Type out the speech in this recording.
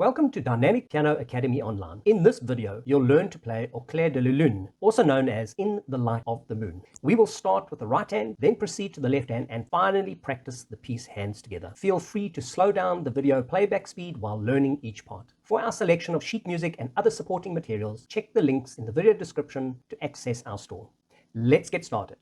Welcome to Dynamic Piano Academy Online. In this video, you'll learn to play Au clair de la lune, also known as In the Light of the Moon. We will start with the right hand, then proceed to the left hand, and finally practice the piece hands together. Feel free to slow down the video playback speed while learning each part. For our selection of sheet music and other supporting materials, check the links in the video description to access our store. Let's get started.